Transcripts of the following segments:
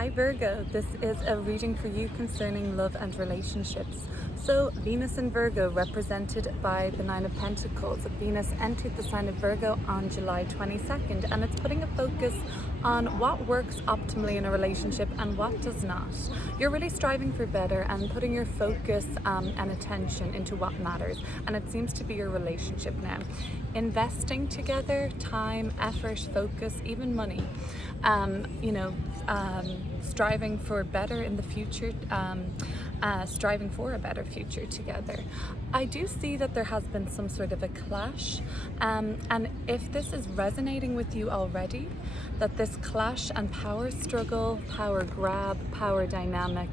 Hi Virgo, this is a reading for you concerning love and relationships. So Venus in Virgo, represented by the Nine of Pentacles. Venus entered the sign of Virgo on July 22nd, and it's putting a focus on what works optimally in a relationship and what does not. You're really striving for better and putting your focus and attention into what matters, and it seems to be your relationship now. Investing together, time, effort, focus, even money. Striving for better in the future, striving for a better future together. I do see that there has been some sort of a clash, and if this is resonating with you already, that this clash and power struggle, power grab, power dynamic,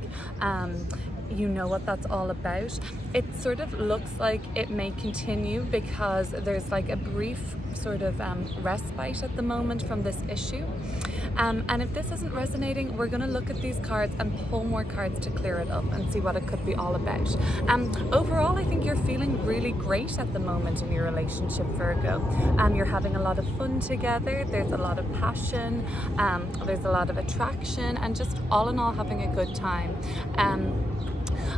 you know what that's all about. It sort of looks like it may continue because there's like a brief sort of respite at the moment from this issue. And if this isn't resonating, we're going to look at these cards and pull more cards to clear it up and see what it could be all about. Overall, I think you're feeling really great at the moment in your relationship, Virgo. You're having a lot of fun together, there's a lot of passion, there's a lot of attraction, and just all in all having a good time.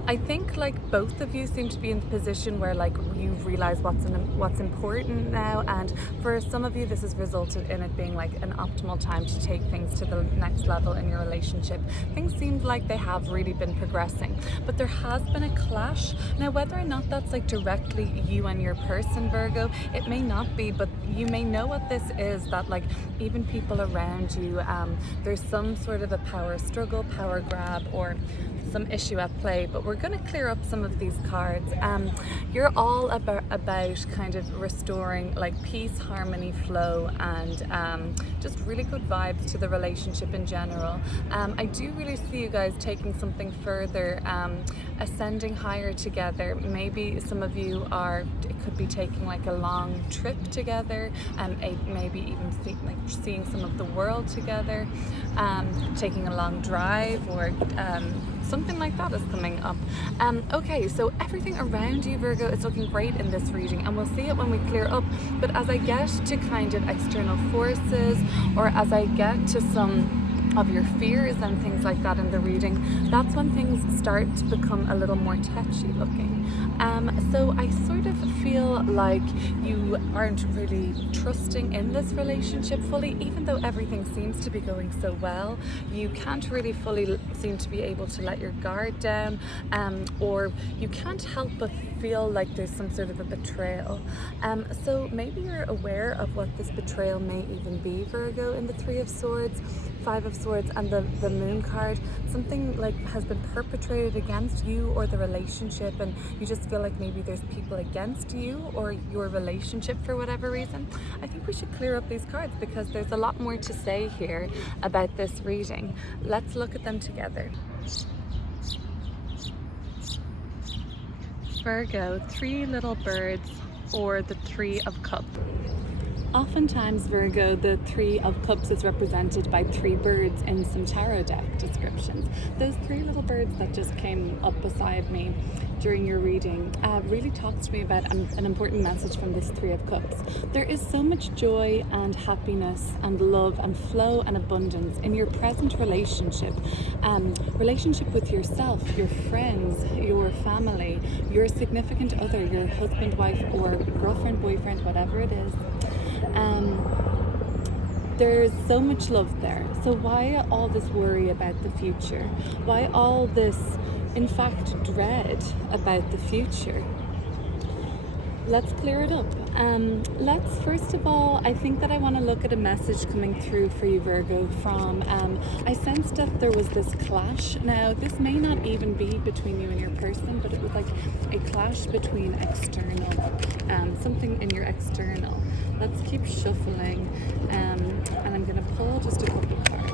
I think like both of you seem to be in the position where like you realize what's important now, and for some of you this has resulted in it being like an optimal time to take things to the next level in your relationship. Things seem like they have really been progressing, but there has been a clash. Now whether or not that's like directly you and your person, Virgo, it may not be, but you may know what this is, that like even people around you, there's some sort of a power struggle, power grab, or some issue at play. But we're going to clear up some of these cards. You're all about kind of restoring like peace, harmony, flow, and just really good vibes to the relationship in general. I do really see you guys taking something further, ascending higher together. Maybe some of you it could be taking like a long trip together, maybe even seeing some of the world together, taking a long drive, or something like that is coming up. Okay, so everything around you, Virgo, is looking great in this reading, and we'll see it when we clear up. But as I get to kind of external forces, or as I get to some of your fears and things like that in the reading, that's when things start to become a little more touchy looking. So I sort of feel like you aren't really trusting in this relationship fully, even though everything seems to be going so well. You can't really fully seem to be able to let your guard down, or you can't help but feel like there's some sort of a betrayal. So maybe you're aware of what this betrayal may even be, Virgo, in the Three of Swords, Five of Swords, and the Moon card. Something like has been perpetrated against you or the relationship, and you just feel like maybe there's people against you or your relationship for whatever reason. I think we should clear up these cards because there's a lot more to say here about this reading. Let's look at them together. Virgo, three little birds, or the Three of Cups. Oftentimes, Virgo, the Three of Cups is represented by three birds in some tarot deck descriptions. Those three little birds that just came up beside me during your reading really talks to me about an important message from this Three of Cups. There is so much joy and happiness and love and flow and abundance in your present relationship. Relationship with yourself, your friends, your family, your significant other, your husband, wife, or girlfriend, boyfriend, whatever it is. There's so much love there. So why all this worry about the future? Why all this, in fact, dread about the future? Let's clear it up. First of all, I think that I want to look at a message coming through for you, Virgo, from, I sensed that there was this clash. Now, this may not even be between you and your person, but it was like a clash between external, something in your external. Let's keep shuffling, and I'm going to pull just a couple cards.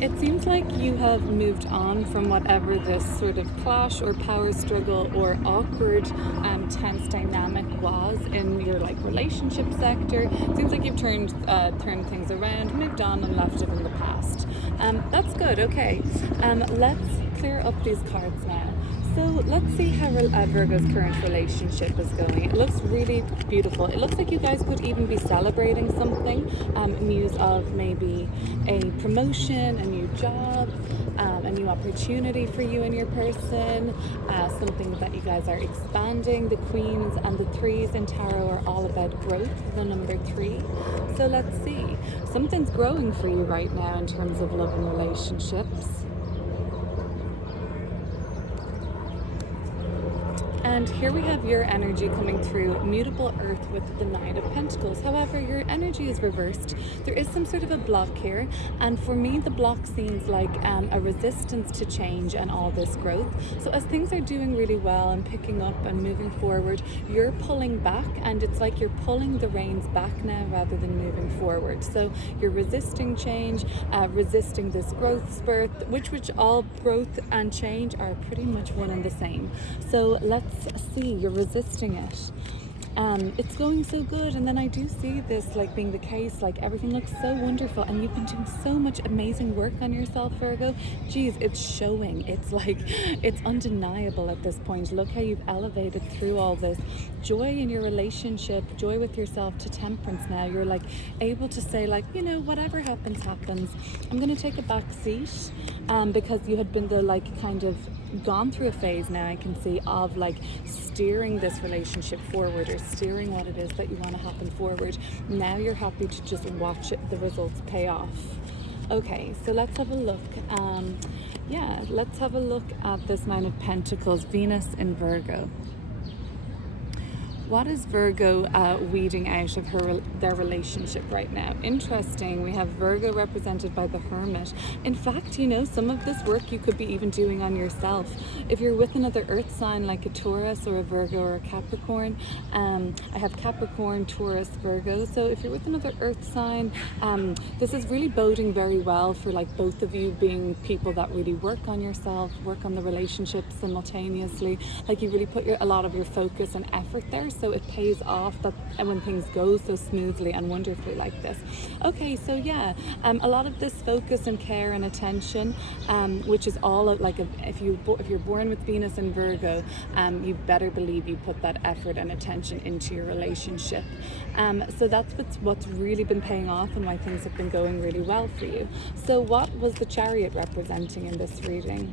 It seems like you have moved on from whatever this sort of clash or power struggle or awkward, tense dynamic was in your like relationship sector. It seems like you've turned things around, moved on, and left it in the past. That's good. Okay, let's clear up these cards now. So let's see how Virgo's current relationship is going. It looks really beautiful. It looks like you guys could even be celebrating something. News of maybe a promotion, a new job, a new opportunity for you and your person, something that you guys are expanding. The queens and the threes in tarot are all about growth, the number 3. So let's see. Something's growing for you right now in terms of love and relationships. And here we have your energy coming through, mutable earth with the Nine of Pentacles. However, your energy is reversed. There is some sort of a block here. And for me, the block seems like a resistance to change and all this growth. So as things are doing really well and picking up and moving forward, you're pulling back, and it's like you're pulling the reins back now rather than moving forward. So you're resisting change, resisting this growth spurt, which all growth and change are pretty much one and the same. So let's see, you're resisting it. It's going so good, and then I do see this like being the case, like everything looks so wonderful, and you've been doing so much amazing work on yourself, Virgo. Geez, it's showing. It's like, it's undeniable at this point. Look how you've elevated through all this joy in your relationship, joy with yourself, to temperance. Now you're like able to say, like, you know, whatever happens, I'm gonna take a back seat, because you had been the like kind of gone through a phase now, I can see, of like steering this relationship forward, or steering what it is that you want to happen forward. Now you're happy to just watch the results pay off. Okay, so let's have a look. Let's have a look at this Nine of Pentacles, Venus in Virgo. What is Virgo weeding out of their relationship right now? Interesting. We have Virgo represented by the Hermit. In fact, you know, some of this work you could be even doing on yourself. If you're with another earth sign like a Taurus or a Virgo or a Capricorn, I have Capricorn, Taurus, Virgo. So if you're with another earth sign, this is really boding very well for like both of you being people that really work on yourself, work on the relationship simultaneously. Like you really put a lot of your focus and effort there. So it pays off that, and when things go so smoothly and wonderfully like this. Okay, so yeah, a lot of this focus and care and attention, which is all like if you're born with Venus and Virgo, you better believe you put that effort and attention into your relationship. So that's what's really been paying off, and why things have been going really well for you. So what was the Chariot representing in this reading?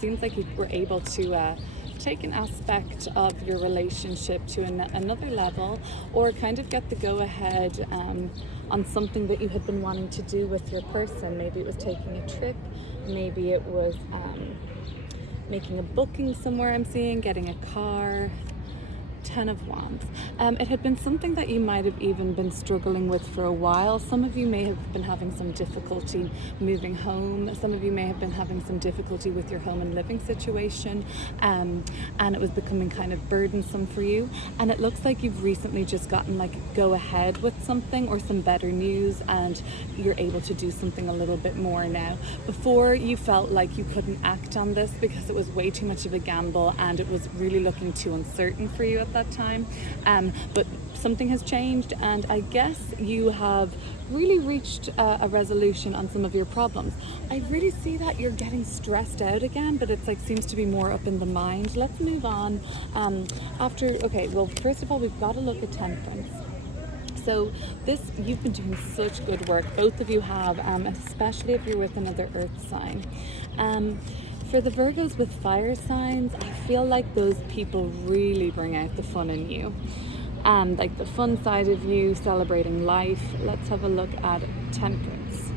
Seems like you were able to take an aspect of your relationship to another level, or kind of get the go-ahead on something that you had been wanting to do with your person. Maybe it was taking a trip, maybe it was making a booking somewhere, I'm seeing, getting a car. 10 of Wands. It had been something that you might have even been struggling with for a while. Some of you may have been having some difficulty moving home. Some of you may have been having some difficulty with your home and living situation, and it was becoming kind of burdensome for you. And it looks like you've recently just gotten like go ahead with something, or some better news, and you're able to do something a little bit more now. Before, you felt like you couldn't act on this because it was way too much of a gamble, and it was really looking too uncertain for you at that time, but something has changed, and I guess you have really reached a resolution on some of your problems. I really see that you're getting stressed out again, but it's like seems to be more up in the mind. Let's move on. First of all, we've got to look at Temperance. So this, you've been doing such good work, both of you have, especially if you're with another earth sign. For the Virgos with fire signs, I feel like those people really bring out the fun in you. Like the fun side of you, celebrating life. Let's have a look at Temperance.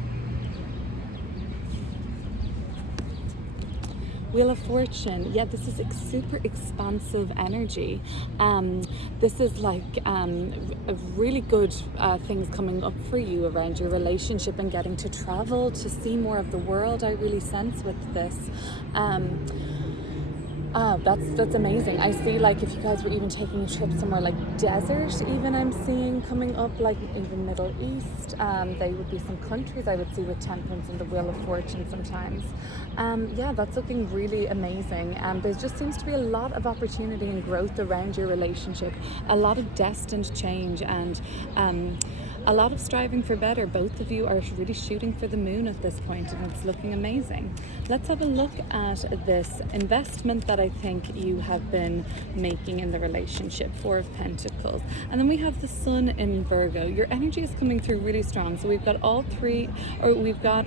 Wheel of Fortune. Yeah, this is super expansive energy. This is like a really good things coming up for you around your relationship and getting to travel, to see more of the world. I really sense with this. That's amazing. I see, like, if you guys were even taking a trip somewhere like desert, even I'm seeing coming up, like even Middle East. They would be some countries I would see with temperance and the wheel of fortune sometimes. Yeah, that's looking really amazing. There just seems to be a lot of opportunity and growth around your relationship, a lot of destined change, and a lot of striving for better. Both of you are really shooting for the moon at this point, and it's looking amazing. Let's have a look at this investment that I think you have been making in the relationship, Four of Pentacles. And then we have the Sun in Virgo. Your energy is coming through really strong. So we've got all three, or we've got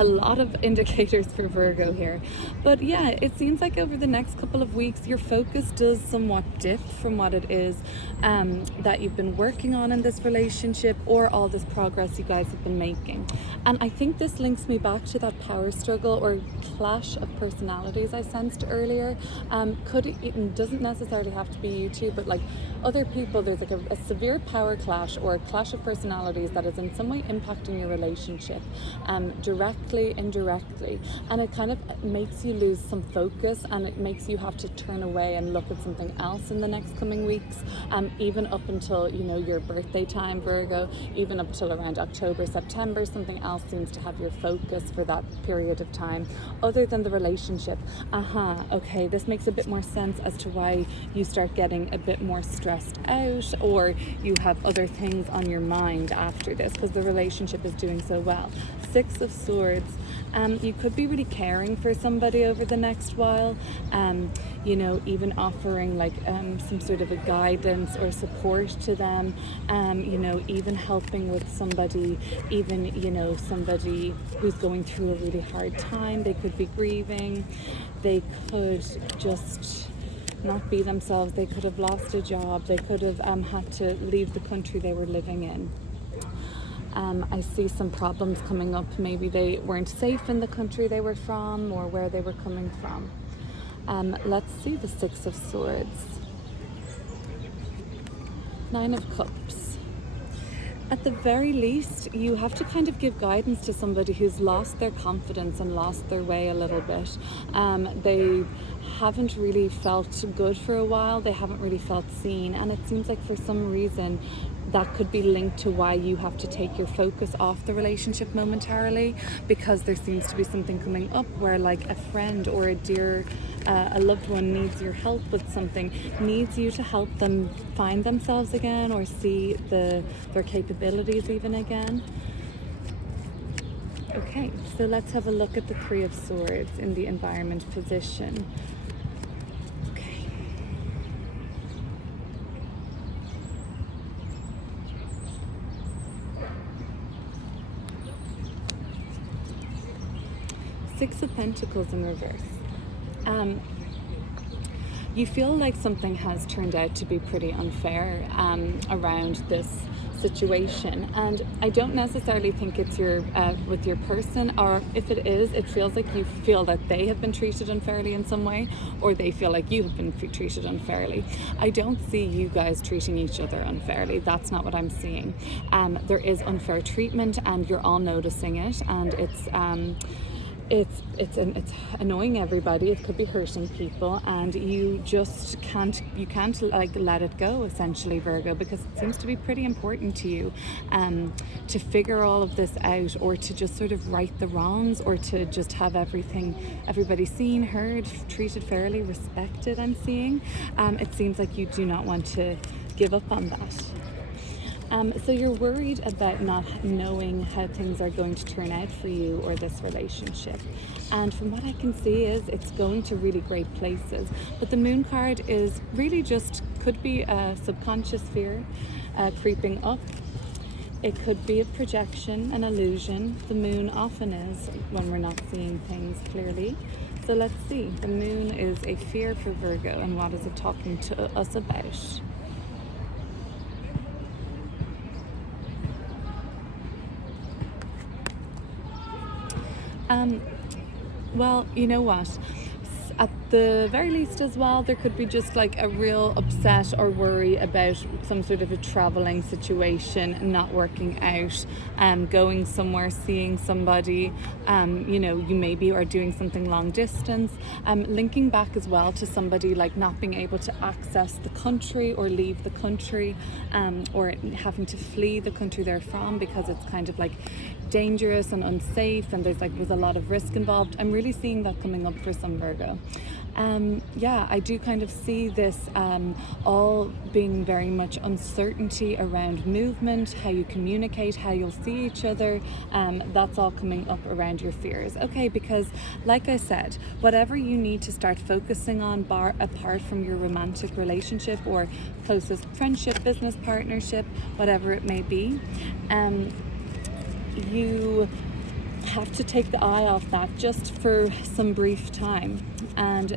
a lot of indicators for Virgo here. But yeah, it seems like over the next couple of weeks your focus does somewhat dip from what it is that you've been working on in this relationship, or all this progress you guys have been making. And I think this links me back to that power struggle or clash of personalities I sensed earlier. It doesn't necessarily have to be you two, but like other people. There's like a severe power clash or a clash of personalities that is in some way impacting your relationship, directly, indirectly, and it kind of makes you lose some focus, and it makes you have to turn away and look at something else in the next coming weeks, even up until, you know, your birthday time, Virgo, even up till around October, September. Something else seems to have your focus for that period of time other than the relationship. Okay, this makes a bit more sense as to why you start getting a bit more stressed out, or you have other things on your mind after this, because the relationship is doing so well. Six of Swords. You could be really caring for somebody over the next while, you know, even offering like some sort of a guidance or support to them, you know, even helping with somebody, even, you know, somebody who's going through a really hard time. They could be grieving, they could just not be themselves, they could have lost a job, they could have had to leave the country they were living in. I see some problems coming up. Maybe they weren't safe in the country they were from, or where they were coming from. Let's see the Six of Swords. Nine of Cups. At the very least, you have to kind of give guidance to somebody who's lost their confidence and lost their way a little bit. They haven't really felt good for a while. They haven't really felt seen. And it seems like for some reason that could be linked to why you have to take your focus off the relationship momentarily, because there seems to be something coming up where like a friend or a dear, a loved one needs your help with something, needs you to help them find themselves again, or see their capabilities even again. Okay, so let's have a look at the Three of Swords in the environment position. Six of Pentacles in reverse. You feel like something has turned out to be pretty unfair around this situation, and I don't necessarily think it's your with your person, or if it is, it feels like you feel that they have been treated unfairly in some way, or they feel like you have been treated unfairly. I don't see you guys treating each other unfairly. That's not what I'm seeing. There is unfair treatment, and you're all noticing it, and it's annoying everybody. It could be hurting people, and you just can't like let it go, essentially, Virgo, because it seems to be pretty important to you to figure all of this out, or to just sort of right the wrongs, or to just have everybody seen, heard, treated fairly, respected. I'm seeing it seems like you do not want to give up on that. So you're worried about not knowing how things are going to turn out for you or this relationship. And from what I can see is it's going to really great places. But the Moon card is really just, could be a subconscious fear creeping up. It could be a projection, an illusion. The Moon often is when we're not seeing things clearly. So let's see. The Moon is a fear for Virgo, and what is it talking to us about? Well, you know what? at the very least as well, there could be just like a real upset or worry about some sort of a traveling situation not working out, going somewhere, seeing somebody, you know, you maybe are doing something long distance, linking back as well to somebody like not being able to access the country or leave the country, or having to flee the country they're from because it's kind of like dangerous and unsafe, and there's a lot of risk involved. I'm really seeing that coming up for some Virgo. Yeah, I do kind of see this all being very much uncertainty around movement, how you communicate, how you'll see each other. That's all coming up around your fears. Okay, because like I said, whatever you need to start focusing on apart from your romantic relationship or closest friendship, business partnership, whatever it may be, you have to take the eye off that just for some brief time, and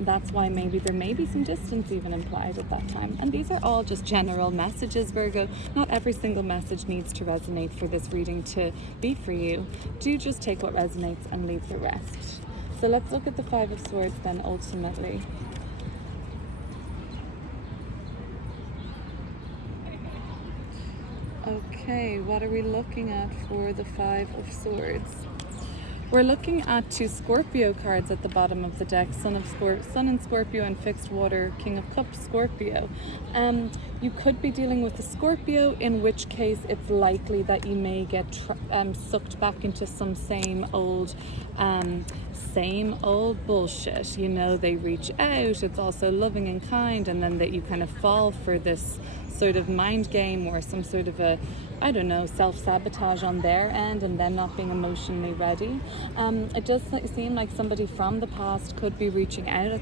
that's why maybe there may be some distance even implied at that time. And these are all just general messages, Virgo. Not every single message needs to resonate for this reading to be for you. Do just take what resonates and leave the rest. So let's look at the Five of Swords then ultimately. Okay, what are we looking at for the Five of Swords? We're looking at two Scorpio cards at the bottom of the deck. Sun in Scorpio and fixed water, King of Cups, Scorpio. You could be dealing with a Scorpio, in which case it's likely that you may get sucked back into some same old bullshit. You know, they reach out, it's also loving and kind, and then that you kind of fall for this sort of mind game or some sort of a, I don't know, self-sabotage on their end, and them not being emotionally ready. It does seem like somebody from the past could be reaching out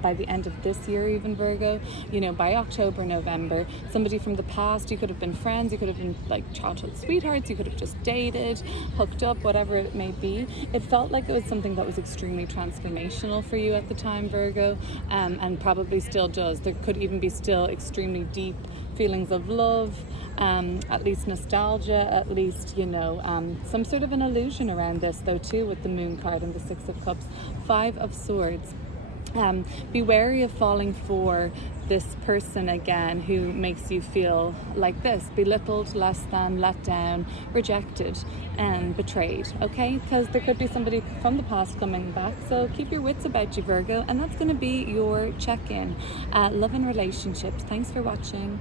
by the end of this year, even Virgo, you know, by October, November. Somebody from the past, you could have been friends, you could have been like childhood sweethearts, you could have just dated, hooked up, whatever it may be. It felt like it was something that was extremely transformational for you at the time, Virgo, and probably still does. There could even be still extremely deep feelings of love, at least nostalgia, at least, you know, some sort of an illusion around this though too, with the Moon card and the Six of Cups. Five of Swords. Be wary of falling for this person again who makes you feel like this, belittled, less than, let down, rejected and betrayed, okay? Because there could be somebody from the past coming back, so keep your wits about you, Virgo, and that's going to be your check-in. Love and relationships. Thanks for watching.